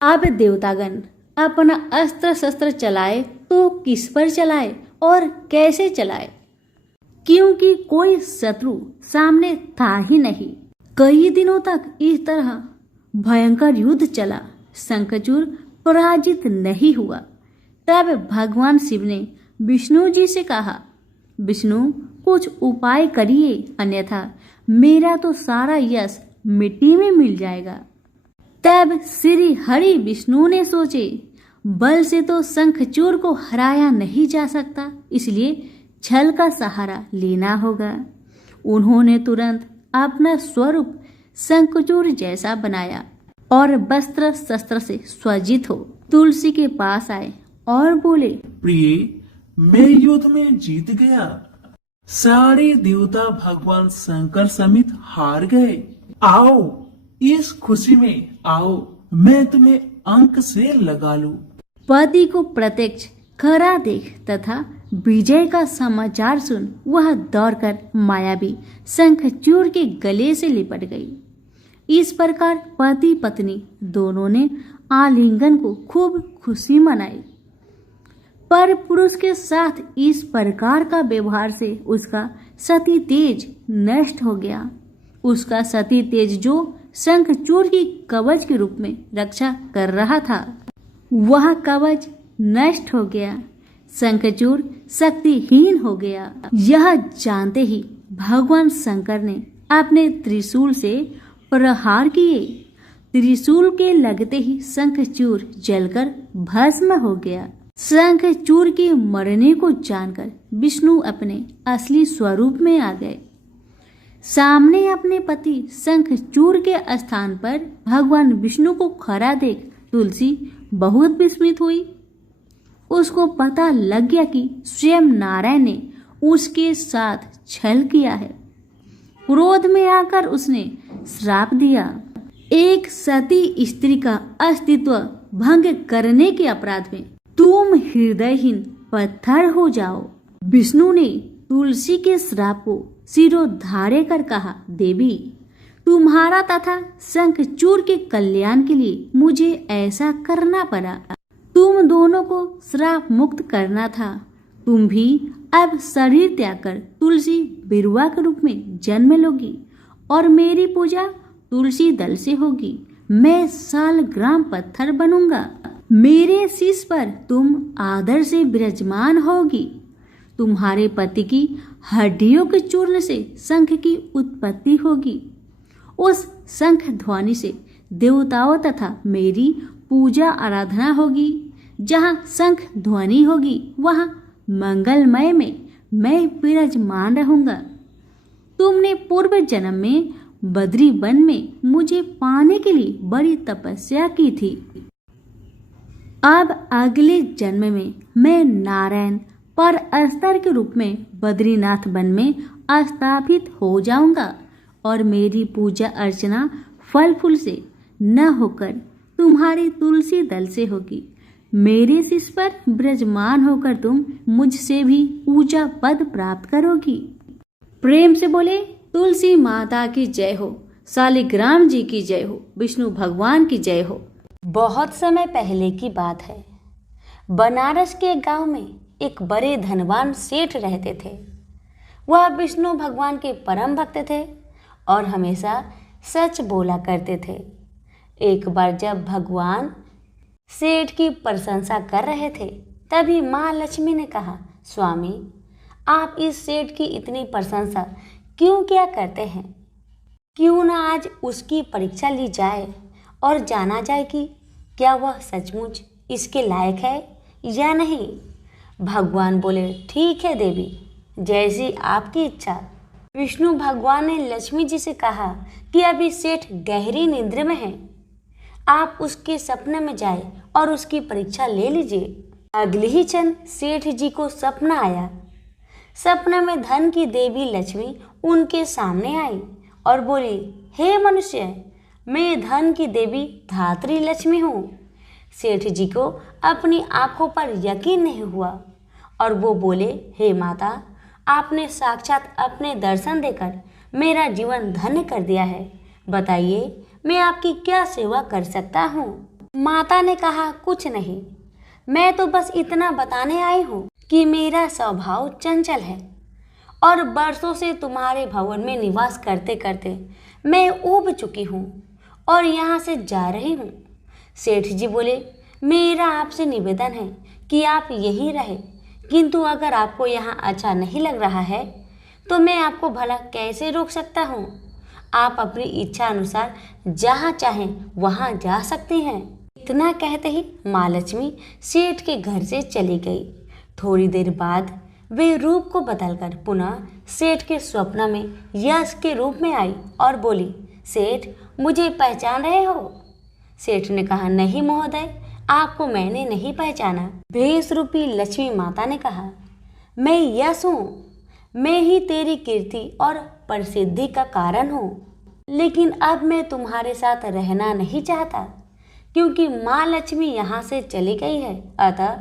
अब देवतागण अपना अस्त्र शस्त्र चलाए तो किस पर चलाए और कैसे चलाए, क्योंकि कोई शत्रु सामने था ही नहीं। कई दिनों तक इस तरह भयंकर युद्ध चला। शंखचूड़ पराजित नहीं हुआ। तब भगवान शिव ने विष्णु जी से कहा, विष्णु कुछ उपाय करिए, अन्यथा मेरा तो सारा यश मिट्टी में मिल जाएगा। तब श्री हरि विष्णु ने सोचे, बल से तो शंखचूड़ को हराया नहीं जा सकता, इसलिए छल का सहारा लेना होगा। उन्होंने तुरंत अपना स्वरूप शंखचूड़ जैसा बनाया और वस्त्र शस्त्र से सज्जित हो तुलसी के पास आए और बोले, प्रिय, मैं युद्ध में जीत गया। सारे देवता भगवान शंकर समेत हार गए। आओ, इस खुशी में आओ, मैं तुम्हें अंक से लगा लूं। पति को प्रत्यक्ष खरा देख तथा विजय का समाचार सुन वह दौड़कर मायावी शंखचूड़ के गले से लिपट गई। इस प्रकार पति पत्नी दोनों ने आलिंगन को खूब खुशी मनाई। पर पुरुष के साथ इस प्रकार का व्यवहार से उसका सती तेज नष्ट हो गया। उसका सती तेज जो शंखचूड़ की कवच के रूप में रक्षा कर रहा था, वह कवच नष्ट हो गया। शंखचूड़ शक्तिहीन हो गया। यह जानते ही भगवान शंकर ने अपने त्रिशूल से प्रहार किए। त्रिशूल के लगते ही शंखचूड़ जलकर भस्म हो गया। शंखचूड़ के मरने को जानकर विष्णु अपने असली स्वरूप में आ गए। सामने अपने पति शंखचूड़ के स्थान पर भगवान विष्णु को खड़ा देख तुलसी बहुत विस्मित हुई। उसको पता लग गया कि स्वयं नारायण ने उसके साथ छल किया है। क्रोध में आकर उसने श्राप दिया, एक सती स्त्री का अस्तित्व भंग करने के अपराध में तुम हृदयहीन पत्थर हो जाओ। विष्णु ने तुलसी के श्राप को सिरोधार्य कर कहा, देवी, तुम्हारा तथा शंखचूड़ के कल्याण के लिए मुझे ऐसा करना पड़ा। तुम दोनों को श्राप मुक्त करना था। तुम भी अब शरीर त्याग कर तुलसी बिरुआ के रूप में जन्म लोगी और मेरी पूजा तुलसी दल से होगी। मैं सालग्राम पत्थर बनूंगा। मेरे शीश पर तुम आदर से विराजमान होगी। तुम्हारे पति की हड्डियों के चूर्ण से शंख की उत्पत्ति होगी। उस शंख ध्वनि से देवताओं तथा मेरी पूजा आराधना होगी। जहाँ शंख ध्वनि होगी वहाँ मंगलमय में मैं विराजमान रहूंगा। तुमने पूर्व जन्म में बद्री वन में मुझे पाने के लिए बड़ी तपस्या की थी। अब अगले जन्म में मैं नारायण पर स्तर के रूप में बद्रीनाथ वन में स्थापित हो जाऊंगा और मेरी पूजा अर्चना फल फूल से न होकर तुम्हारी तुलसी दल से होगी। मेरे शीश पर विराजमान होकर तुम मुझसे भी पूजा पद प्राप्त करोगी। प्रेम से बोले, तुलसी माता की जय हो, शालिग्राम जी की जय हो, विष्णु भगवान की जय हो। बहुत समय पहले की बात है। बनारस के गांव में एक बड़े धनवान सेठ रहते थे। वह विष्णु भगवान के परम भक्त थे और हमेशा सच बोला करते थे। एक बार जब भगवान सेठ की प्रशंसा कर रहे थे, तभी माँ लक्ष्मी ने कहा, स्वामी, आप इस सेठ की इतनी प्रशंसा क्यों क्या करते हैं? क्यों ना आज उसकी परीक्षा ली जाए और जाना जाए कि क्या वह सचमुच इसके लायक है या नहीं। भगवान बोले, ठीक है देवी, जैसी आपकी इच्छा। विष्णु भगवान ने लक्ष्मी जी से कहा कि अभी सेठ गहरी निद्रा में है, आप उसके सपने में जाए और उसकी परीक्षा ले लीजिए। अगले ही क्षण सेठ जी को सपना आया। सपने में धन की देवी लक्ष्मी उनके सामने आई और बोली, हे मनुष्य, मैं धन की देवी धात्री लक्ष्मी हूँ। सेठ जी को अपनी आंखों पर यकीन नहीं हुआ और वो बोले, हे माता, आपने साक्षात अपने दर्शन देकर मेरा जीवन धन्य कर दिया है। बताइए, मैं आपकी क्या सेवा कर सकता हूँ? माता ने कहा, कुछ नहीं, मैं तो बस इतना बताने आई हूँ कि मेरा स्वभाव चंचल है और बरसों से तुम्हारे भवन में निवास करते करते मैं ऊब चुकी हूँ और यहाँ से जा रही हूँ। सेठ जी बोले, मेरा आपसे निवेदन है कि आप यहीं रहे, किंतु अगर आपको यहाँ अच्छा नहीं लग रहा है तो मैं आपको भला कैसे रोक सकता हूँ। आप अपनी इच्छा अनुसार जहाँ चाहें वहाँ जा सकती हैं। इतना कहते ही महालक्ष्मी सेठ के घर से चली गई। थोड़ी देर बाद वे रूप को बदलकर पुनः सेठ के स्वप्न में यश के रूप में आई और बोली, सेठ मुझे पहचान रहे हो? सेठ ने कहा, नहीं महोदय, आपको मैंने नहीं पहचाना। भेष रूपी लक्ष्मी माता ने कहा, मैं यश हूँ, मैं ही तेरी कीर्ति और प्रसिद्धि का कारण हूँ। लेकिन अब मैं तुम्हारे साथ रहना नहीं चाहता क्योंकि माँ लक्ष्मी यहाँ से चली गई है, अतः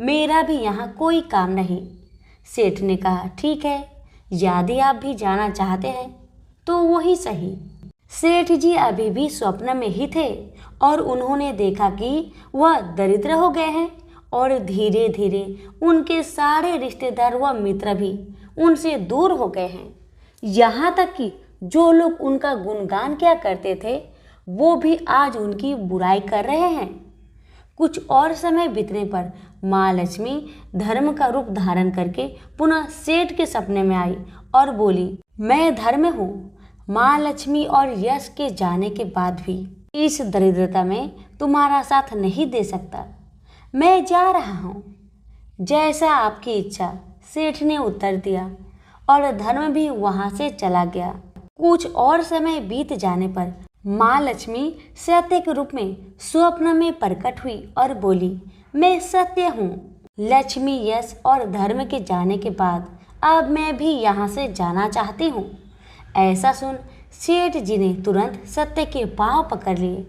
मेरा भी यहाँ कोई काम नहीं। सेठ ने कहा, ठीक है, यदि आप भी जाना चाहते हैं तो वही सही। सेठ जी अभी भी स्वप्न में ही थे और उन्होंने देखा कि वह दरिद्र हो गए हैं और धीरे धीरे उनके सारे रिश्तेदार व मित्र भी उनसे दूर हो गए हैं। यहाँ तक कि जो लोग उनका गुणगान किया करते थे वो भी आज उनकी बुराई कर रहे हैं। कुछ और समय बीतने पर माँ लक्ष्मी धर्म का रूप धारण करके पुनः सेठ के सपने में आई और बोली, मैं धर्म हूँ। माँ लक्ष्मी और यश के जाने के बाद भी इस दरिद्रता में तुम्हारा साथ नहीं दे सकता, मैं जा रहा हूँ। जैसा आपकी इच्छा, सेठ ने उत्तर दिया और धर्म भी वहाँ से चला गया। कुछ और समय बीत जाने पर माँ लक्ष्मी सत्य के रूप में स्वप्न में प्रकट हुई और बोली, मैं सत्य हूँ। लक्ष्मी, यश और धर्म के जाने के बाद अब मैं भी यहाँ से जाना चाहती हूँ। ऐसा सुन सेठ जी ने तुरंत सत्य के पांव पकड़ लिए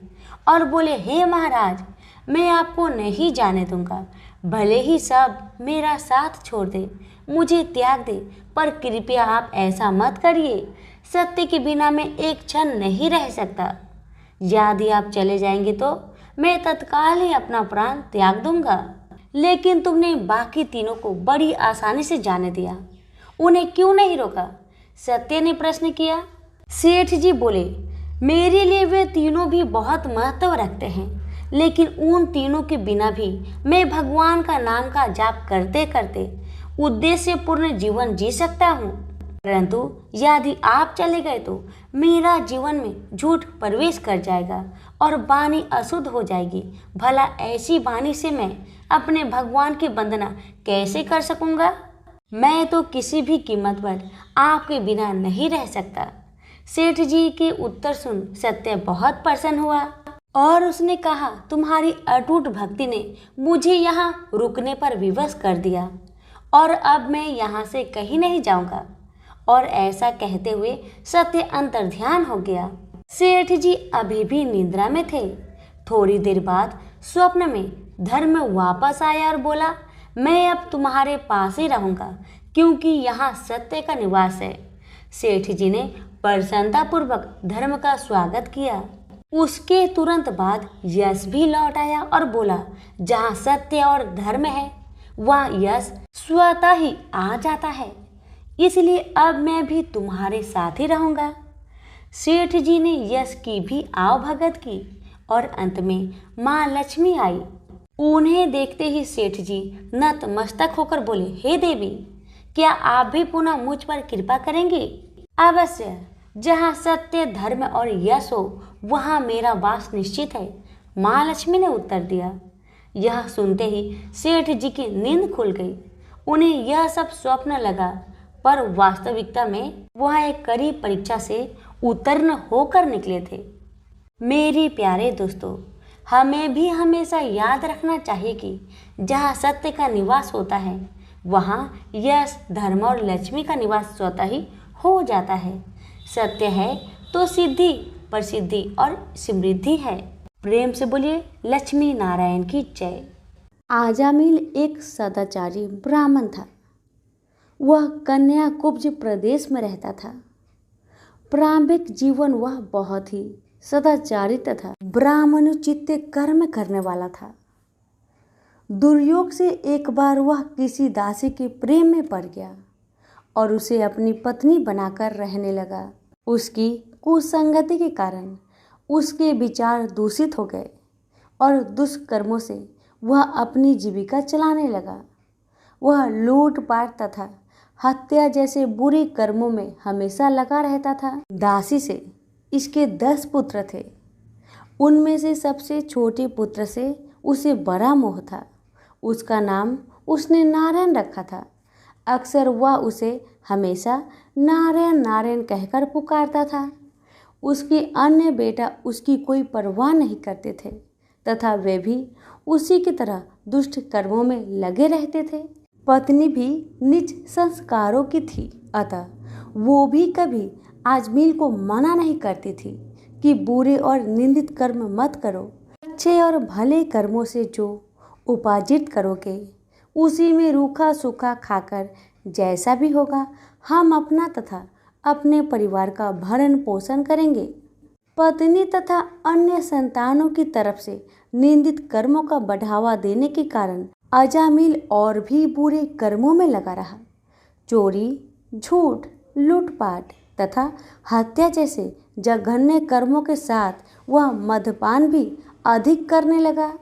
और बोले, हे महाराज, मैं आपको नहीं जाने दूंगा। भले ही सब मेरा साथ छोड़ दे, मुझे त्याग दे, पर कृपया आप ऐसा मत करिए। सत्य के बिना मैं एक क्षण नहीं रह सकता। यदि आप चले जाएंगे तो मैं तत्काल ही अपना प्राण त्याग दूंगा। लेकिन तुमने बाकी तीनों को बड़ी आसानी से जाने दिया, उन्हें क्यों नहीं रोका? सत्य ने प्रश्न किया। सेठ जी बोले, मेरे लिए वे तीनों भी बहुत महत्व रखते हैं, लेकिन उन तीनों के बिना भी मैं भगवान का नाम का जाप करते करते उद्देश्यपूर्ण जीवन जी सकता हूँ। परंतु यदि आप चले गए तो मेरा जीवन में झूठ प्रवेश कर जाएगा और वाणी अशुद्ध हो जाएगी। भला ऐसी वाणी से मैं अपने भगवान की वंदना कैसे कर सकूंगा? मैं तो किसी भी कीमत पर आपके बिना नहीं रह सकता। सेठ जी के उत्तर सुन सत्य बहुत प्रसन्न हुआ और उसने कहा, तुम्हारी अटूट भक्ति ने मुझे यहाँ रुकने पर विवश कर दिया और अब मैं यहाँ से कहीं नहीं जाऊंगा। और ऐसा कहते हुए सत्य अंतर्ध्यान हो गया। सेठ जी अभी भी निद्रा में थे। थोड़ी देर बाद स्वप्न में धर्म वापस आया और बोला, मैं अब तुम्हारे पास ही रहूंगा क्योंकि यहाँ सत्य का निवास है। सेठ जी ने प्रसन्नतापूर्वक धर्म का स्वागत किया। उसके तुरंत बाद यश भी लौट आया और बोला, जहाँ सत्य और धर्म है वहाँ यश स्वतः ही आ जाता है, इसलिए अब मैं भी तुम्हारे साथ ही रहूंगा। सेठ जी ने यश की भी आवभगत की और अंत में माँ लक्ष्मी आई। उन्हें देखते ही सेठ जी नतमस्तक होकर बोले, हे देवी, क्या आप भी पुनः मुझ पर कृपा करेंगी? अवश्य, जहाँ सत्य, धर्म और यश हो वहाँ मेरा वास निश्चित है, माँ लक्ष्मी ने उत्तर दिया। यह सुनते ही सेठ जी की नींद खुल गई। उन्हें यह सब स्वप्न लगा, पर वास्तविकता में वह एक कड़ी परीक्षा से उत्तीर्ण होकर निकले थे। मेरे प्यारे दोस्तों, हमें भी हमेशा याद रखना चाहिए कि जहाँ सत्य का निवास होता है वहाँ यश, धर्म और लक्ष्मी का निवास स्वतः ही हो जाता है। सत्य है तो सिद्धि, प्रसिद्धि और समृद्धि है। प्रेम से बोलिए लक्ष्मी नारायण की जय। आजामिल एक सदाचारी ब्राह्मण था। वह कन्याकुब्ज प्रदेश में रहता था। प्रारंभिक जीवन वह बहुत ही सदाचारी तथा ब्राह्मणोचित कर्म करने वाला था। दुर्योग से एक बार वह किसी दासी के प्रेम में पड़ गया और उसे अपनी पत्नी बनाकर रहने लगा। उसकी कुसंगति के कारण उसके विचार दूषित हो गए और दुष्कर्मों से वह अपनी जीविका चलाने लगा। वह लूटपाट तथा हत्या जैसे बुरे कर्मों में हमेशा लगा रहता था। दासी से इसके 10 पुत्र थे। उनमें से सबसे छोटे पुत्र से उसे बड़ा मोह था। उसका नाम उसने नारायण रखा था। अक्सर वह उसे हमेशा नारायण नारायण कहकर पुकारता था। उसके अन्य बेटा उसकी कोई परवाह नहीं करते थे तथा वे भी उसी की तरह दुष्ट कर्मों में लगे रहते थे। पत्नी भी नीच संस्कारों की थी, अतः वो भी कभी आजमील को मना नहीं करती थी कि बुरे और निंदित कर्म मत करो। अच्छे और भले कर्मों से जो उपार्जित करोगे उसी में रूखा सूखा खाकर जैसा भी होगा हम अपना तथा अपने परिवार का भरण पोषण करेंगे। पत्नी तथा अन्य संतानों की तरफ से निंदित कर्मों का बढ़ावा देने के कारण अजामिल और भी बुरे कर्मों में लगा रहा। चोरी, झूठ, लूटपाट तथा हत्या जैसे जघन्य कर्मों के साथ वह मद्यपान भी अधिक करने लगा,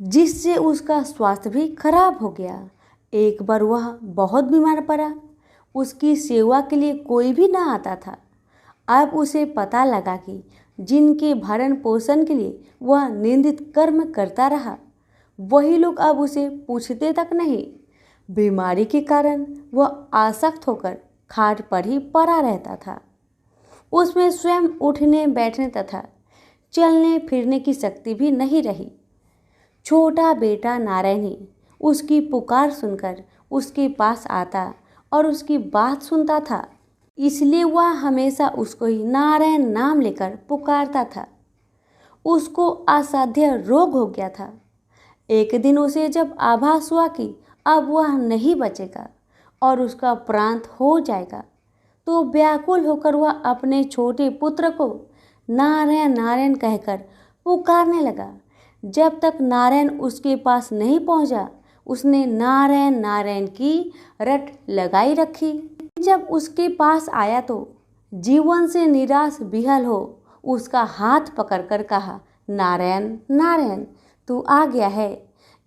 जिससे उसका स्वास्थ्य भी खराब हो गया। एक बार वह बहुत बीमार पड़ा। उसकी सेवा के लिए कोई भी न आता था। अब उसे पता लगा कि जिनके भरण पोषण के लिए वह निंदित कर्म करता रहा वही लोग अब उसे पूछते तक नहीं। बीमारी के कारण वह आसक्त होकर खाट पर ही पड़ा रहता था। उसमें स्वयं उठने बैठने तथा चलने फिरने की शक्ति भी नहीं रही। छोटा बेटा नारायण ही उसकी पुकार सुनकर उसके पास आता और उसकी बात सुनता था, इसलिए वह हमेशा उसको ही नारायण नाम लेकर पुकारता था। उसको असाध्य रोग हो गया था। एक दिन उसे जब आभास हुआ कि अब वह नहीं बचेगा और उसका प्रांत हो जाएगा, तो व्याकुल होकर वह अपने छोटे पुत्र को नारायण नारायण कहकर पुकारने लगा। जब तक नारायण उसके पास नहीं पहुंचा, उसने नारायण नारायण की रट लगाई रखी। जब उसके पास आया तो जीवन से निराश विहल हो उसका हाथ पकड़कर कहा, नारायण नारायण तू आ गया है।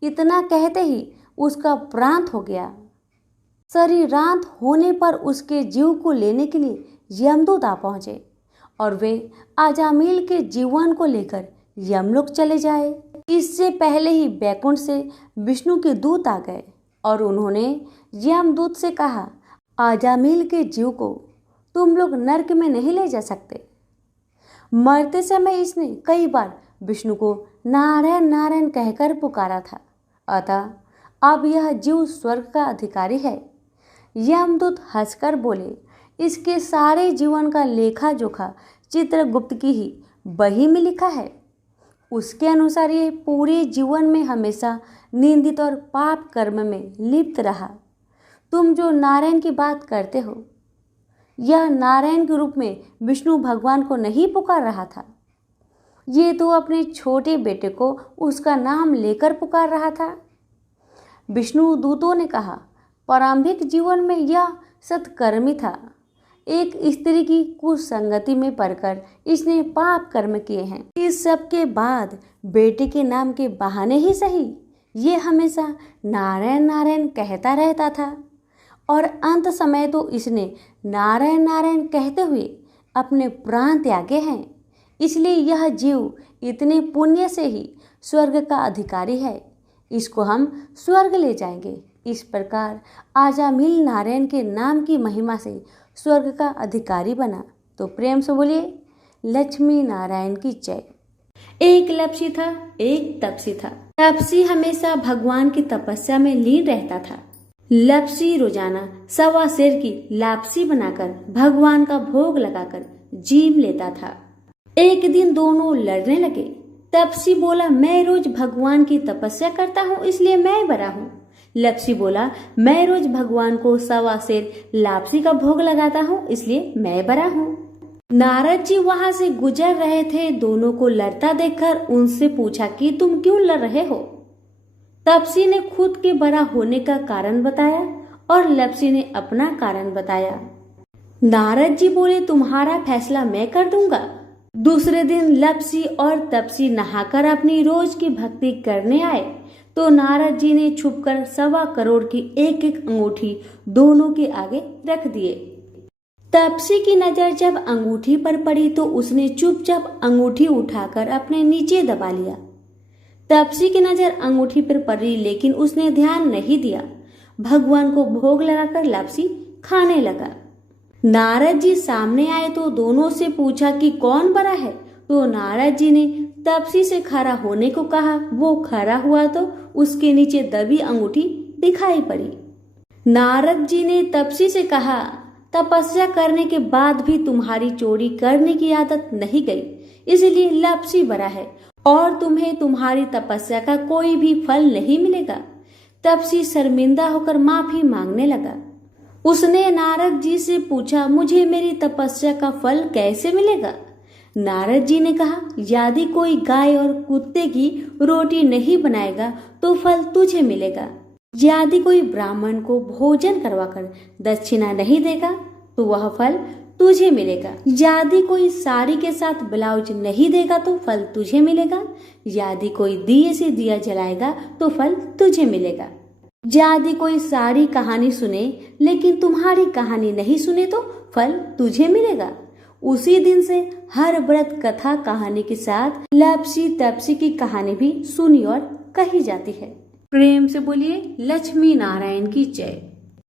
इतना कहते ही उसका प्रांत हो गया। शरीरांत होने पर उसके जीव को लेने के लिए यमदूत आ पहुंचे और वे अजामिल के जीवन को लेकर यमलोक चले जाए। इससे पहले ही बैकुंठ से विष्णु के दूत आ गए और उन्होंने यमदूत से कहा, अजामिल के जीव को तुम लोग नरक में नहीं ले जा सकते। मरते समय इसने कई बार विष्णु को नारायण नारायण कहकर पुकारा था, अतः अब यह जीव स्वर्ग का अधिकारी है। यमदूत हंसकर बोले, इसके सारे जीवन का लेखा जोखा चित्रगुप्त की ही बही में लिखा है। उसके अनुसार ये पूरे जीवन में हमेशा निंदित और पाप कर्म में लिप्त रहा। तुम जो नारायण की बात करते हो, यह नारायण के रूप में विष्णु भगवान को नहीं पुकार रहा था। ये तो अपने छोटे बेटे को उसका नाम लेकर पुकार रहा था। विष्णु दूतों ने कहा, प्रारंभिक जीवन में यह सत्कर्मी था। एक स्त्री की कुसंगति में पड़कर इसने पाप कर्म किए हैं। इस सब के बाद बेटे के नाम के बहाने ही सही ये हमेशा नारायण नारायण कहता रहता था और अंत समय तो इसने नारायण नारायण कहते हुए अपने प्राण त्यागे हैं। इसलिए यह जीव इतने पुण्य से ही स्वर्ग का अधिकारी है। इसको हम स्वर्ग ले जाएंगे। इस प्रकार अजामिल नारायण के नाम की महिमा से स्वर्ग का अधिकारी बना। तो प्रेम से बोलिए, लक्ष्मी नारायण की जय। एक लपसी था, एक तपसी था। तपसी हमेशा भगवान की तपस्या में लीन रहता था। लपसी रोजाना 1.25 सेर की लापसी बनाकर भगवान का भोग लगाकर जीम लेता था। एक दिन दोनों लड़ने लगे। तपसी बोला, मैं रोज भगवान की तपस्या करता हूँ इसलिए मैं बड़ा हूँ। लपसी बोला, मैं रोज भगवान को 1.25 सेर लापसी का भोग लगाता हूँ इसलिए मैं बड़ा हूँ। नारद जी वहां से गुजर रहे थे। दोनों को लड़ता देखकर उनसे पूछा कि तुम क्यों लड़ रहे हो। तपसी ने खुद के बड़ा होने का कारण बताया और लपसी ने अपना कारण बताया। नारद जी बोले, तुम्हारा फैसला मैं कर दूंगा। दूसरे दिन लपसी और तपसी नहाकर अपनी रोज की भक्ति करने आए तो नारद जी ने छुपकर 1.25 करोड़ की एक एक अंगूठी दोनों के आगे रख दिए। तपसी की नजर जब अंगूठी पर पड़ी तो उसने चुपचाप अंगूठी उठाकर अपने नीचे दबा लिया। तपसी की नजर अंगूठी पर पड़ी लेकिन उसने ध्यान नहीं दिया। भगवान को भोग लगाकर लपसी खाने लगा। नारद जी सामने आए तो दोनों से पूछा कि कौन बड़ा है, तो नारद जी ने तपसी से खड़ा होने को कहा। वो खड़ा हुआ तो उसके नीचे दबी अंगूठी दिखाई पड़ी। नारद जी ने तपसी से कहा, तपस्या करने के बाद भी तुम्हारी चोरी करने की आदत नहीं गई, इसलिए लपसी बड़ा है और तुम्हें तुम्हारी तपस्या का कोई भी फल नहीं मिलेगा। तपसी शर्मिंदा होकर माफी मांगने लगा। उसने नारद जी से पूछा, मुझे मेरी तपस्या का फल कैसे मिलेगा? नारद जी ने कहा, यदि कोई गाय और कुत्ते की रोटी नहीं बनाएगा तो फल तुझे मिलेगा। यदि कोई ब्राह्मण को भोजन करवाकर दक्षिणा नहीं देगा तो वह फल तुझे मिलेगा। यदि कोई साड़ी के साथ ब्लाउज नहीं देगा तो फल तुझे मिलेगा। यदि कोई दिए से दिया जलाएगा तो फल तुझे मिलेगा। यदि कोई सारी कहानी सुने लेकिन तुम्हारी कहानी नहीं सुने तो फल तुझे मिलेगा। उसी दिन से हर व्रत कथा कहानी के साथ लपसी तपसी की कहानी भी सुनी और कही जाती है। प्रेम से बोलिए लक्ष्मी नारायण की जय।